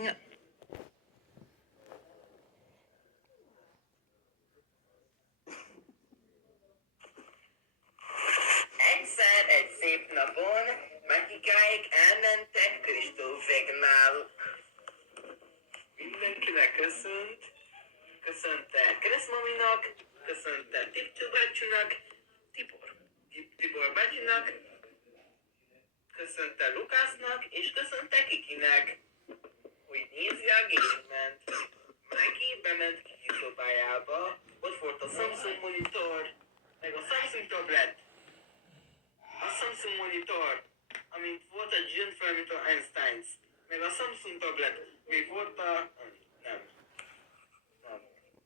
Ja. Egyszer egy szép napon Mekikáik elmentek Kristóféknál. Mindenkinek köszönte Kreszmaminak, köszönte Tipcsú bácsinak, Tibor bácsinak, köszönte Lukásznak, és köszönte Kikinek, hogy nézze a Gamement. Mikey bement Kiki szobájába, ott volt a Samsung monitor, meg a Samsung tablet. A Samsung monitor, amint volt a Jennifer Einstein, meg a Samsung tablet, még volt a... Nem.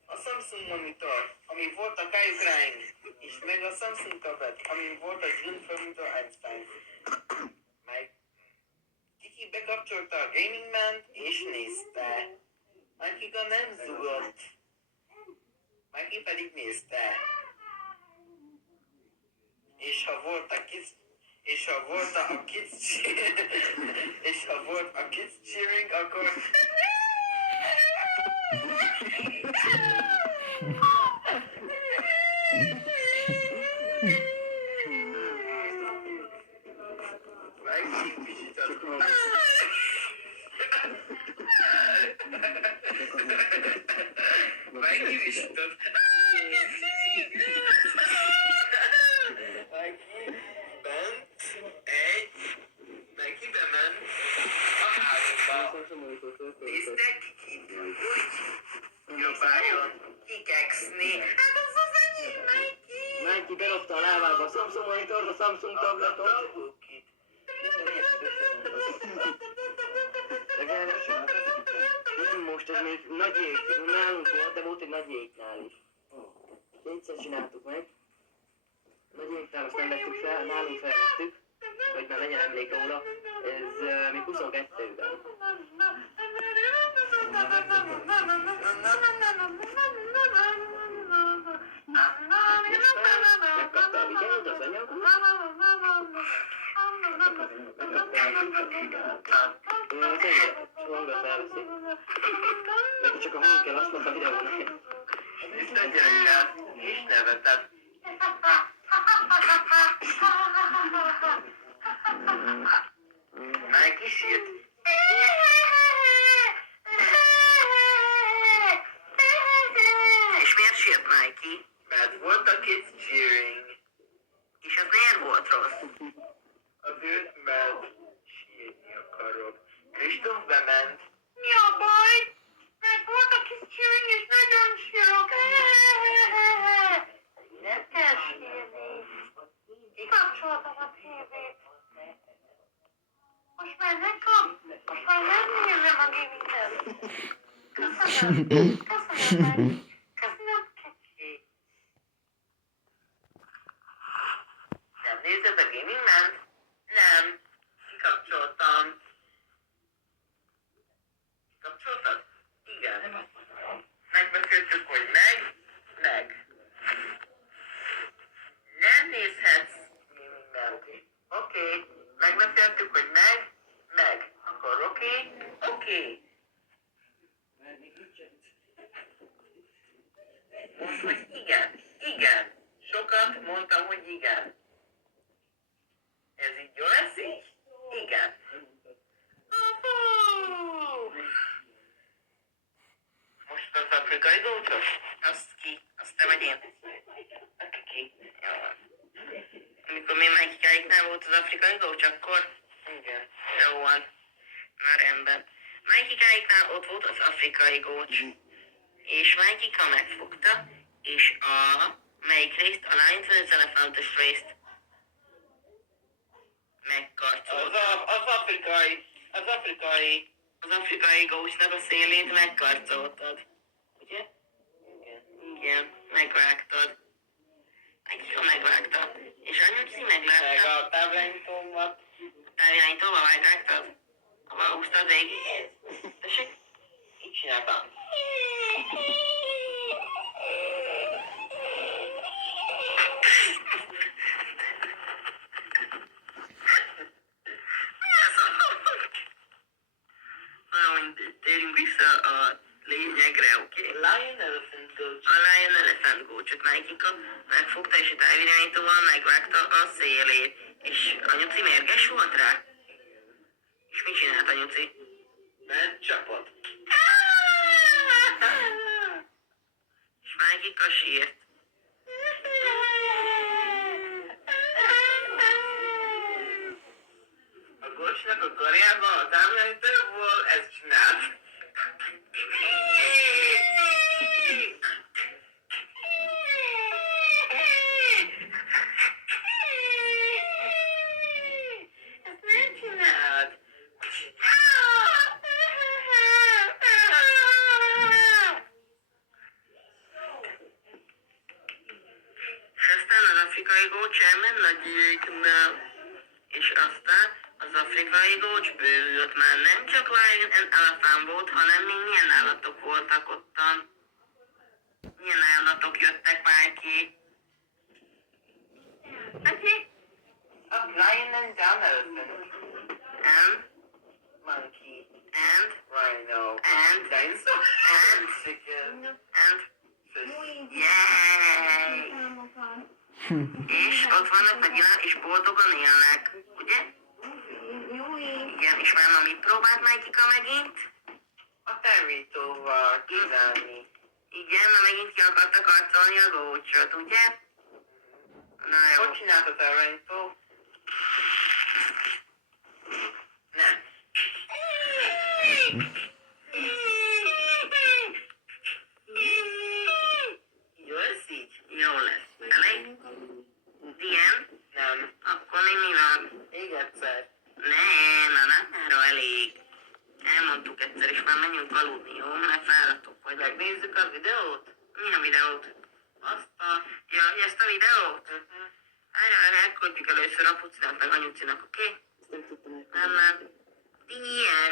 A Samsung monitor, ami volt a Kyle Crying, és meg a Samsung tablet, ami volt a Jennifer Einstein. Meg Kiki bekapcsolta a Gaming Man és nézte. Mikeyka nem zugott. Mikey pedig nézte. És ha volt a kids cheering, akkor megnyújtott. Mikey bement a házba. Nézte Kikit, hogy jobbájon kikekszni. Hát az enyém, Mikey! Mikey berobta a lábába a Samsung monitort, a Samsung tabletot. Nem most, ez még nagy jég, nálunk volt, de volt egy nagy jégnál is. Kétszer csináltuk meg. Nagy jégnál azt nem vettük fel, nálunk felvettük, hogy már legyen emlék róla. Ez még 22-ben. Megkapta a videót, az anyagot. Az egyre hangot felveszi. Neki csak a hang kell, azt mondta a videónak. Tisztelt gyerekkel, és nevetett. Mikey sírt. És miért sírt Mikey? Mert volt a kids cheering. És az miért volt rossz? Azért, mert sírni akarok. Kristóf bement. Mi a baj? Mert volt a kids cheering és nagyon sírok. Nem kell sírni. Kikapcsoltam a tévét. Most már nem nézem a Gaming-et. Köszönöm, Mike. Köszönöm, kicsi. Nem nézed a Gaming Man? Nem. Kikapcsoltam. Kikapcsoltad? Igen. Megbeszéltük, hogy meg. Nem nézhetsz Gaming Man. Oké. Megbeszéltük, hogy meg. Akkor oké. Mondd, hogy igen. Sokat mondtam, hogy igen. Ez így jó lesz így? Igen. Most az afrikai gócos? Azt ki? Azt te vagy én? Ki? Jó van. Amikor mi Mikey-káiknál volt az afrikai gócs, akkor? Igen. Jó van. Na rendben. Mikey-káiknál ott volt az afrikai gócs. És Mikey-ká megfogta, és melyik részt? A Lions vagy az elefantos részt? Megkarcolta. Az afrikai gócsnak a szélét megkarcoltad. Ugye? Igen, megvágtad. Mikey-ká megvágta. És anyuci meglátta. Meg a távirányítómat. Távirányítóval vágtad? Hova húztad végig? Tessék? Így csináltam. Na mindegy. Térjünk vissza a lényegre, oké? Lion Elephant Coach. A Lion Elephant Coachot Mikeyka megfogta, és a távirányítóval megvágta a szélét. És a nyuci mérges volt rá? És mit csinált a nyuci? Mert csapott. És Mikeyka sírt. A Coachnak a karjában a távirányítóból ezt csinált. Ezt nem csinált. És aztán az afrikai gócs elment nagyjéknál. És aztán az afrikai gócs bővült, már nem csak Lion and Elephant volt, hanem még milyen állatok voltak ottan. Milyen állatok jöttek már ki? Aki? A Lion and Down Elephant. And? Monkey. And? Rhino. And? Dinosaur. And? Chicken. And? Fish. Yay! És ott vannak nagyjának, és boldogan élnek, ugye? Igen, és már mit próbált Mikeyka megint? A távirányítóval kívánni. Igen, már megint ki akartak karcolni a gócsot, ugye? Na jó. Hogy csinált a távirányító? Nem. Jó lesz így? Jó lesz. Elég? Igen? Nem. Akkor mi van? Még egyszer. Nem erről elég. Elmondtuk egyszer, és már menjünk aludni, jó? Mert fáradtok vagyok. Megnézzük a videót? Mi a videót? Azt a... Ja, ezt a videót? Erre elküldjük először a Pucinak meg a Nyucinak, oké? Ezt nem tudtam Nem. The end.